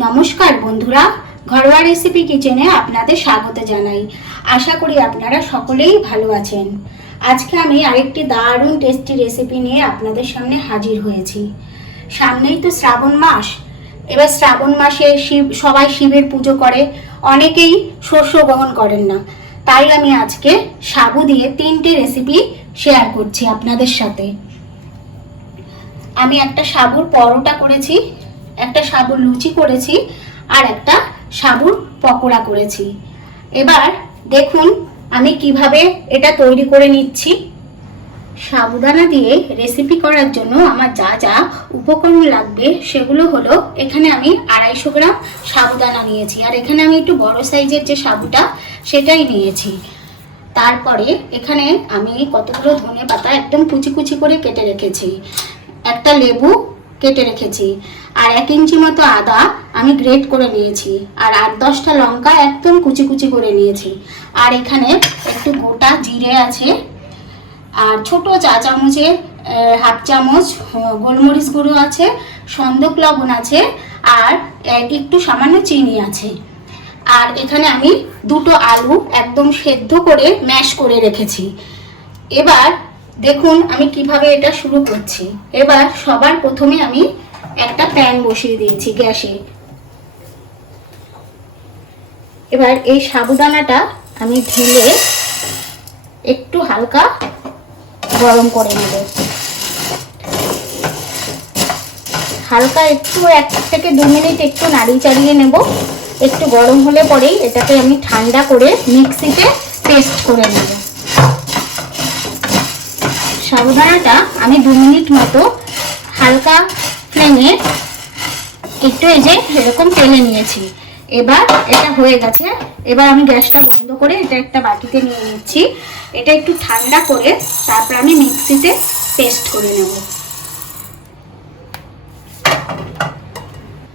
নমস্কার বন্ধুরা, ঘরোয়া রেসিপি কিচেনে আপনাদের স্বাগত জানাই। আশা করি আপনারা সকলেই ভালো আছেন। আজকে আমি আরেকটি দারুণ টেস্টি রেসিপি নিয়ে আপনাদের সামনে হাজির হয়েছি। সামনেই তো শ্রাবণ মাস। এবার শ্রাবণ মাসে সবাই শিবের পুজো করে, অনেকেই শস্য গ্রহণ করেন না। তাই আমি আজকে সাবু দিয়ে 3টে রেসিপি শেয়ার করছি আপনাদের সাথে। আমি একটা সাবুর পরোটা করেছি, একটা সাবুর লুচি করেছি, আর একটা সাবুর পকোড়া করেছি। এবার দেখুন আমি কিভাবে এটা তৈরি করে নিচ্ছি। সাবুদানা দিয়ে রেসিপি করার জন্য আমার যা যা উপকরণ লাগবে সেগুলো হলো, এখানে আমি 250 গ্রাম সাবুদানা নিয়েছি, আর এখানে আমি একটু বড় সাইজের যে সাবুটা সেটাই নিয়েছি। তারপরে এখানে আমি কতগুলো ধনে পাতা একদম কুচি কুচি করে কেটে রেখেছি, একটা লেবু কেটে রেখেছি, আর 1 ইঞ্চি মতো আদা আমি গ্রেট করে নিয়েছি, আর 8-10টা লঙ্কা একদম কুচি কুচি করে নিয়েছি। আর এখানে একটু গোটা জিরে আছে, আর ছোট চা চামচের 1/2 চামচ গোলমরিচ গুঁড়ো আছে, সন্দক লবণ আছে, আর একটু সামান্য চিনি আছে। আর এখানে আমি 2টো আলু একদম সেদ্ধ করে ম্যাশ করে রেখেছি। এবার দেখুন আমি কিভাবে এটা শুরু করছি। এবার সবার প্রথমে আমি একটা প্যান বসিয়ে দিয়েছি গ্যাসে। এবার এই সাবুদানাটা আমি ঢেলে একটু হালকা গরম করে নেব। হালকা একটু 1 থেকে 2 মিনিট একটু নাড়িয়ে চাড়িয়ে নেব। একটু গরম হলে পরেই এটাকে আমি ঠান্ডা করে মিক্সিতে পেস্ট করে নেব। সাবুদানাটা আমি 2 মিনিট মতো হালকা ফ্লেমে একটু এরকম তেলে নিয়েছি। এবার এটা হয়ে গেছে। এবার আমি গ্যাসটা বন্ধ করে এটা একটা বাটিতে নিয়ে নিচ্ছি। এটা একটু ঠান্ডা করে তারপর আমি মিক্সিতে পেস্ট করে নেব।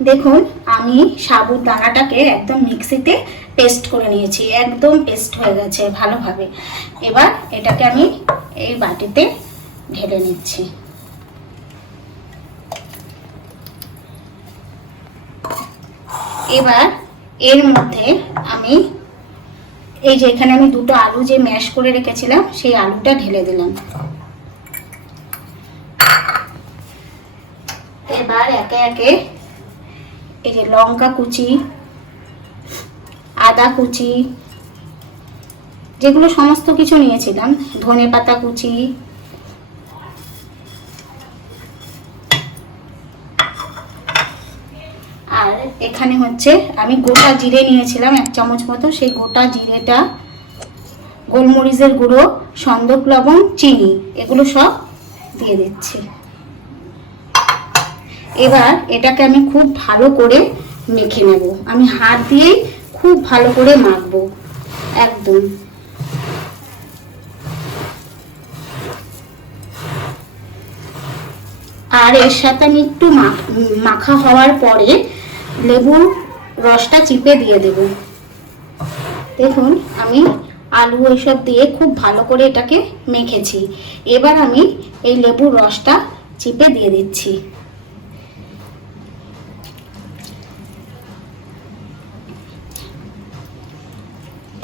দেখুন আমি সাবুদানাটাকে একদম মিক্সিতে পেস্ট করে নিয়েছি, একদম পেস্ট হয়ে গেছে ভালোভাবে। এবার এটাকে আমি এই বাটিতে ঢেলে নিচ্ছি। এবার এর মধ্যে আমি এই যে এখানে আমি 2টো আলু যে ম্যাশ করে রেখেছিলাম সেই আলুটা ঢেলে দিলাম। এবার একে একে এই যে লঙ্কা কুচি, আদা কুচি, যেগুলো সমস্ত কিছু নিয়েছিলাম, ধনে পাতা কুচি, আর এখানে হচ্ছে আমি গোটা জিরে নিয়েছিলাম 1 চামচ মতো, সেই গোটা জিরেটা, গোলমরিচের গুঁড়ো, সন্দক লবণ, চিনি, এগুলো সব দিয়ে দিচ্ছি। এবার এটাকে আমি খুব ভালো করে মেখে নেব। আমি হাত দিয়েই খুব ভালো করে মাখবো একদম। আর এর সাথে আমি একটু মাখা হওয়ার পরে লেবুর রসটা চিপে দিয়ে দেব। দেখুন আমি আলু এইসব দিয়ে খুব ভালো করে এটাকে মেখেছি। এবার আমি এই লেবুর রসটা চিপে দিয়ে দিচ্ছি।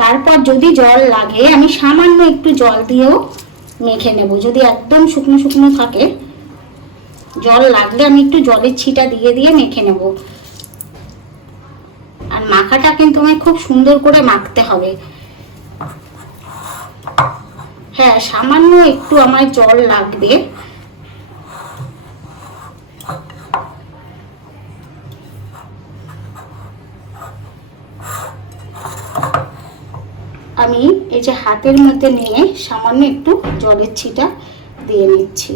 তারপর যদি জল লাগে আমি সামান্য একটু জল দিয়েও মেখে নেব। যদি একদম শুকনো শুকনো থাকে, জল লাগলে আমি একটু জলের ছিটা দিয়ে দিয়ে মেখে নেব। আর মাখাটা কিন্তু আমায় খুব সুন্দর করে মাখতে হবে। হ্যাঁ, সামান্য একটু আমার জল লাগবে। আমি এই যে হাতের মধ্যে নিয়ে সামান্য একটু জলের ছিটা দিয়ে নিচ্ছি।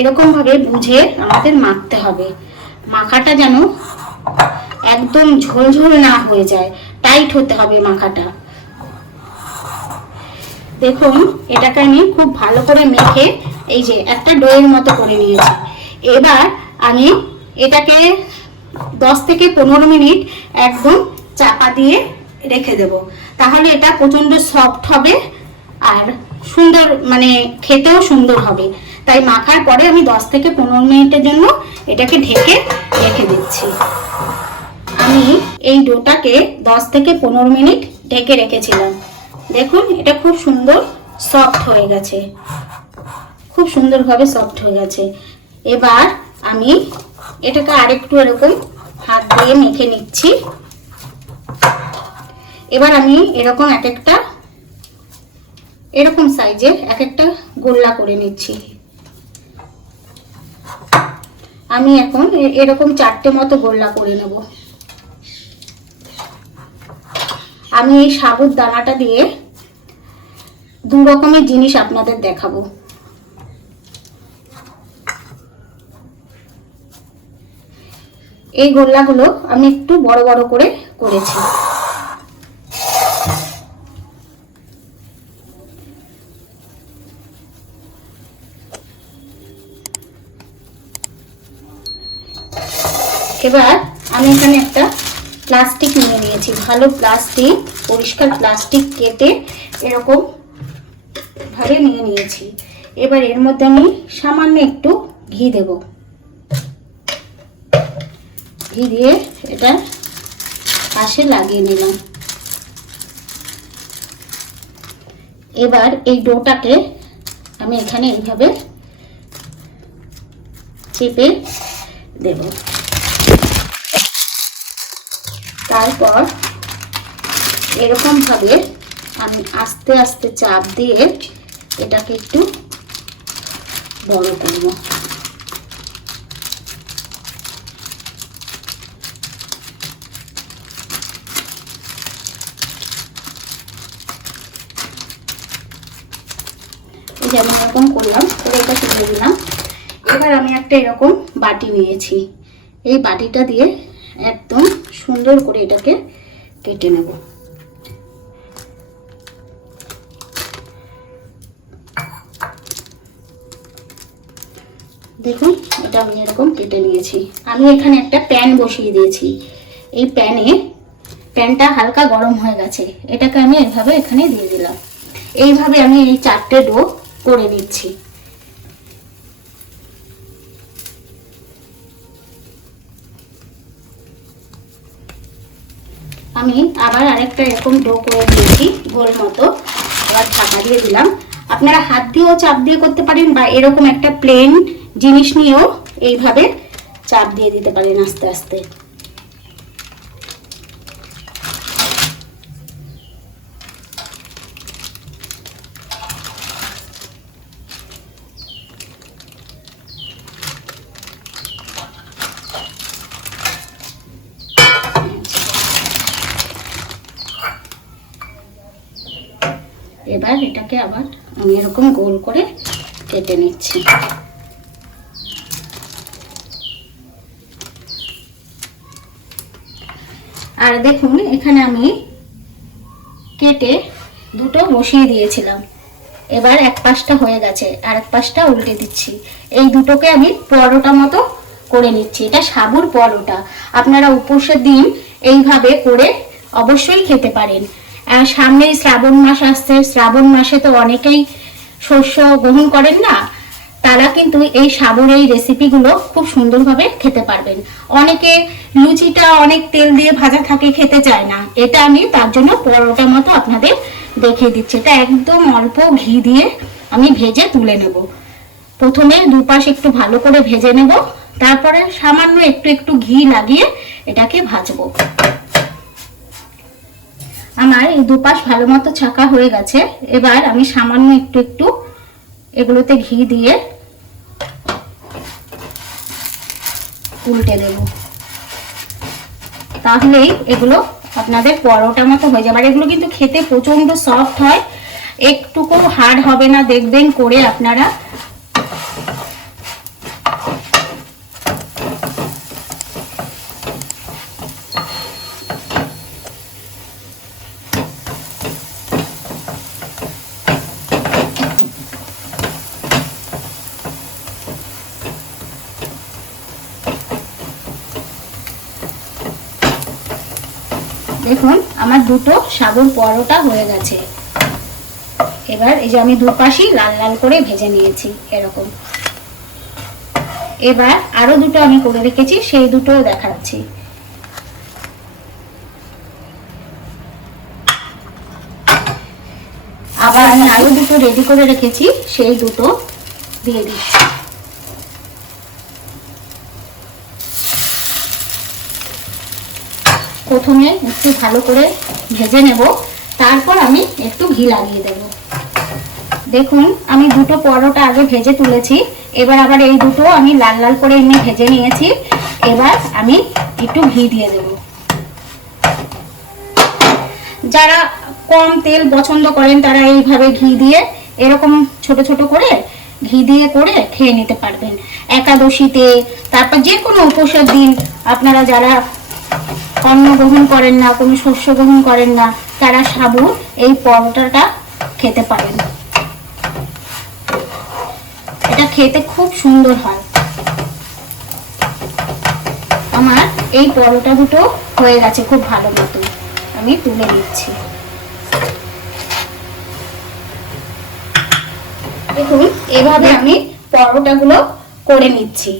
এরকম ভাবে বুঝে আমাদের মাখতে হবে। মাখাটা যেন একদম ঝোলঝোল না হয়ে যায়, টাইট হতে হবে মাখাটা। দেখুন এটাকে আমি খুব ভালো করে মেখে এই যে একটা ডোয়ের মতো করে নিয়েছি। এবার আমি এটাকে 10 থেকে 15 মিনিট একদম চাপা দিয়ে রেখে দেব। তাহলে এটা প্রচন্ড সফট হবে আর সুন্দর, মানে খেতেও সুন্দর হবে। তাই মাখার পরে আমি 10 থেকে 15 মিনিটের জন্য এটাকে ঢেকে রেখে দিচ্ছি। আমি এই ডোটাকে 10 থেকে 15 মিনিট ঢেকে রেখেছিলাম। দেখুন এটা খুব সুন্দর সফট হয়ে গেছে, খুব সুন্দরভাবে সফট হয়ে গেছে। এবার আমি এটাকে আরেকটু এরকম হাত দিয়ে মেখে নিচ্ছি। এবার আমি এরকম এক একটা এরকম সাইজের এক একটা গোল্লা করে নিচ্ছি। আমি এখন এরকম 4টে মতো গোল্লা করে নেব। আমি এই সাবুত দানাটা দিয়ে 2 রকমের জিনিস আপনাদের দেখাবো। এই গোল্লাগুলো আমি একটু বড় বড় করে করেছি। এবার আমি এখানে একটা প্লাস্টিক নিয়ে নিয়েছি, ভালো প্লাস্টিক, পরিষ্কার প্লাস্টিক কেটে এরকম ভাবে নিয়ে নিয়েছি। এবার এর মধ্যে আমি সামান্য একটু ঘি দেব। ঘি দিয়ে এটা পাশে লাগিয়ে নিলাম। এবার এই ডোটাকে আমি এখানে এইভাবে চেপে দেব। তারপর এরকম ভাবে আমি আস্তে আস্তে চাপ দিয়ে এটাকে একটু বড় করব। এই যে আমি এরকম করলাম, করে এটা তুলে দিলাম। এবার আমি একটা এরকম বাটি নিয়েছি, এই বাটিটা দিয়ে একদম সুন্দর করে এটাকে কেটে নেব। দেখুন এটা আমি এরকম কেটে নিয়েছি। আমি এখানে একটা প্যান বসিয়ে দিয়েছি। এই প্যানটা হালকা গরম হয়ে গেছে, এটাকে আমি এভাবে এখানে দিয়ে দিলাম। এইভাবে আমি এই 4টে ডো করে নিচ্ছি। আমি আবার আরেকটা এরকম ডো করে দিয়েছি গোল মতো। এবার ঢাকা দিয়ে দিলাম। আপনারা হাত দিয়েও চাপ দিয়ে করতে পারেন, বা এরকম একটা প্লেন জিনিস নিয়েও এইভাবে চাপ দিয়ে দিতে পারেন আস্তে আস্তে। এবার এটাকে আবার আমি এরকম গোল করে কেটে নিচ্ছি। আর দেখুন এখানে আমি কেটে দুটো বসিয়ে দিয়েছিলাম। এবার এক পাশটা হয়ে গেছে, আর এক পাশটা উল্টে দিচ্ছি। এই দুটোকে আমি পরোটা মতো করে নিচ্ছি। এটা সাবুর পরোটা। আপনারা উপোসের দিন এইভাবে করে অবশ্যই খেতে পারেন। সামনেই শ্রাবণ মাস আসছে, শ্রাবণ মাসে তো অনেকেই শস্য গ্রহণ করেন না, তারা কিন্তু এই সাবুর এই রেসিপিগুলো খুব সুন্দরভাবে খেতে পারবেন। অনেকে লুচিটা অনেক তেল দিয়ে ভাজা থাকে, খেতে চায় না। এটা আমি তার জন্য পরোটা মতো আপনাদের দেখিয়ে দিচ্ছি। এটা একদম অল্প ঘি দিয়ে আমি ভেজে তুলে নেব। প্রথমে দুপাশ একটু ভালো করে ভেজে নেব, তারপরে সামান্য একটু একটু ঘি লাগিয়ে এটাকে ভাজবো। আমার এই দুপাশ ভালো মতো ছাকা হয়ে গেছে। এবার আমি সামান্য একটু একটু এগুলোতে ঘি দিয়ে উল্টে দেব। তাহলেই এগুলো আপনাদের পরোটা মতো হয়ে যাবে। আর এগুলো কিন্তু খেতে প্রচন্ড সফট হয়, একটুকু হার্ড হবে না, দেখবেন করে আপনারা। দেখুন আমার দুটো সাবুর পরোটা হয়ে গেছে। এবার এই যে আমি দুপাশই লাল লাল করে ভেজে নিয়েছি এরকম। এবার আরো দুটো আমি করে রেখেছি, সেই দুটোও দেখাচ্ছি। আবার আমি আরো দুটো রেডি করে রেখেছি, সেই দুটো দিয়ে দিচ্ছি। প্রথমে একটু ভালো করে ভেজে নেব, তারপর আমি একটু ঘি লাগিয়ে দেব। দেখুন আমি দুটো পরোটা আগে ভেজে তুলেছি, এবার আবার এই দুটো আমি লাল লাল করে এমনি ভেজে নিয়েছি। এবার আমি একটু ঘি দিয়ে দেব। যারা কম তেল পছন্দ করেন তারা এইভাবে ঘি দিয়ে এরকম ছোট ছোট করে ঘি দিয়ে করে খেয়ে নিতে পারবেন একাদশীতে। তারপর যে কোনো উপোসের দিন আপনারা যারা অন্ন গ্রহণ করেন না, কোনো শস্য গ্রহণ করেন না, তারা সাবুর এই পরোটাটা খেতে পারেন। এটা খেতে খুব সুন্দর হয়। আমার এই পরোটা দুটো হয়ে গেছে খুব ভালো মতো, আমি তুলে নিচ্ছি। দেখুন এভাবে আমি পরোটাগুলো করে নিচ্ছি।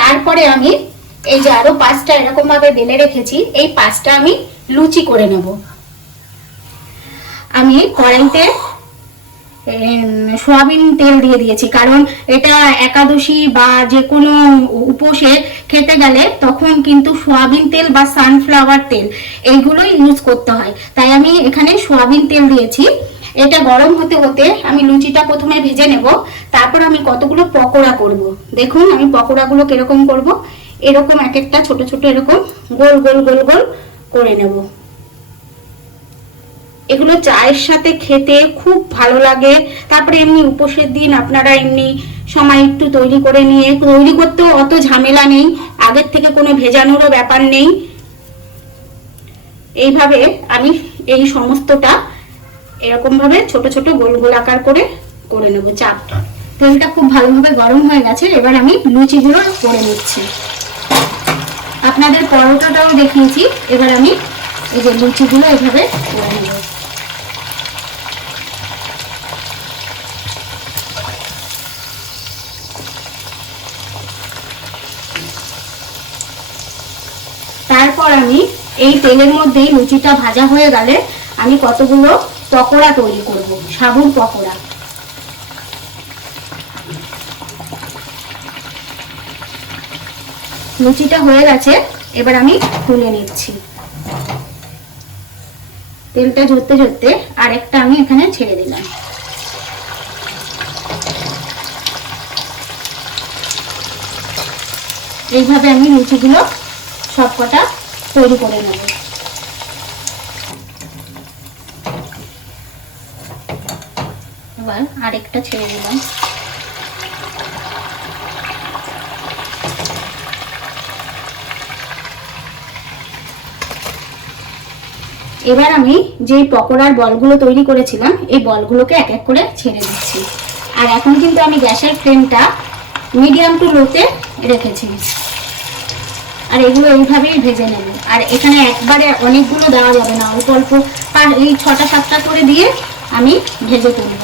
তারপরে আমি এই যে আরো 5টা এরকম ভাবে বেলে রেখেছি, এই 5টা আমি লুচি করে নেব। আমি কড়াইতে সয়াবিন তেল দিয়ে দিয়েছি, কারণ এটা একাদশী বা যে কোনো উপোসে খেতে গেলে তখন কিন্তু সয়াবিন তেল বা সানফ্লাওয়ার তেল এইগুলোই ইউজ করতে হয়, তাই আমি এখানে সয়াবিন তেল দিয়েছি। এটা গরম হতে হতে আমি লুচিটা প্রথমে ভেজে নেব, তারপর আমি কতগুলো পকোড়া করব। দেখুন আমি পকোড়াগুলো কিরকম করব, এরকম এক একটা ছোট ছোট এরকম গোল গোল গোল গোল করে নেব। এগুলো চায়ের সাথে খেতে খুব ভালো লাগে। তারপরে এমনি উপোসের দিন আপনারা এমনি সময় একটু তৈরি করে নিয়ে, তৈরি করতেও অত ঝামেলা নেই, আগের থেকে কোনো ভেজানোরও ব্যাপার নেই। এইভাবে আমি এই সমস্তটা এরকম ভাবে ছোট ছোট গোল গোল আকার করে করে নেব চাপটা। তেলটা খুব ভালোভাবে গরম হয়ে গেছে, এবার আমি লুচিগুলো করে নিচ্ছি। আপনাদের পরোটাটাও দেখিয়েছি, এবার আমি এই যে লুচিগুলো এভাবে করে নেব। তারপর আমি এই তেলের মধ্যেই লুচিটা ভাজা হয়ে গেলে আমি কতগুলো পকোড়া তৈরি করব, সাবুর পকোড়া। লুচিটা হয়ে গেছে, এবার আমি তুলে নিচ্ছি। তেলটা ঝরতে ঝরতে আরেকটা আমি এখানে ছেড়ে দিলাম। এইভাবে আমি লুচিগুলো সবকটা তৈরি করে নেব। এবার আরেকটা ছেড়ে দিলাম। এবার আমি যে পকোড়ার বলগুলো তৈরি করেছিলাম এই বলগুলোকে এক এক করে ছেড়ে দিচ্ছি। আর এখন কিন্তু আমি গ্যাসের ফ্লেমটা মিডিয়াম টু লোতে রেখেছি। আর এগুলো এইভাবেই ভেজে নেব। আর এখানে একবারে অনেকগুলো দেওয়া যাবে না, অল্প অল্প আর এই 6টা 7টা করে দিয়ে আমি ভেজে তুলব।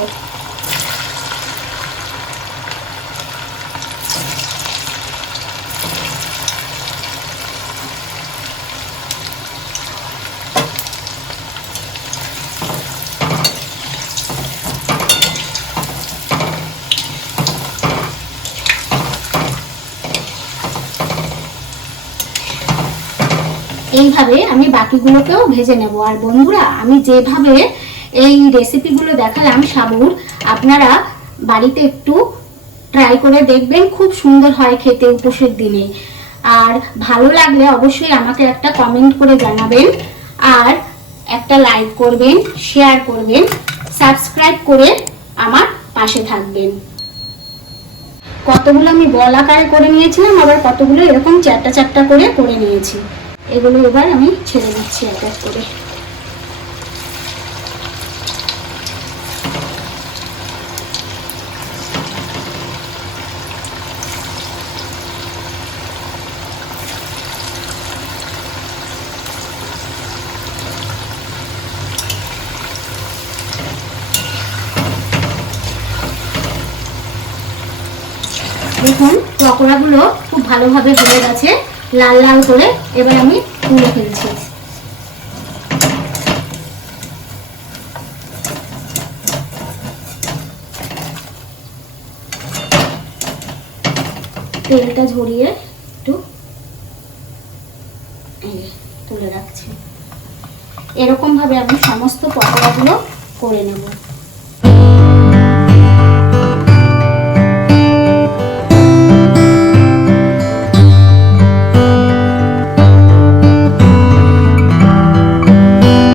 এইভাবে আমি বাকিগুলোকেও ভেজে নেব। আর বন্ধুরা আমি যেভাবে এই রেসিপিগুলো দেখালাম সাবুর, আপনারা বাড়িতে একটু ট্রাই করে দেখবেন, খুব সুন্দর হয় খেতে উপোসের দিনে। আর ভালো লাগলে অবশ্যই আমাকে একটা কমেন্ট করে জানাবেন, আর একটা লাইক করবেন, শেয়ার করবেন, সাবস্ক্রাইব করে আমার পাশে থাকবেন। কতগুলো আমি বল আকারে করে নিয়েছিলাম, আবার কতগুলো এরকম চারটা চারটা করে করে নিয়েছি। এগুলো এবার আমি ছেড়ে দিচ্ছি এক এক করে। দেখুন পকোড়াগুলো খুব ভালোভাবে হয়ে গেছে, লাল লাল করে। এবার আমি তুলে ফেলছি। তেলটা ঝরিয়ে একটু তুলে রাখছি। এরকম ভাবে আমি সমস্ত পকোড়াগুলো করে নেব।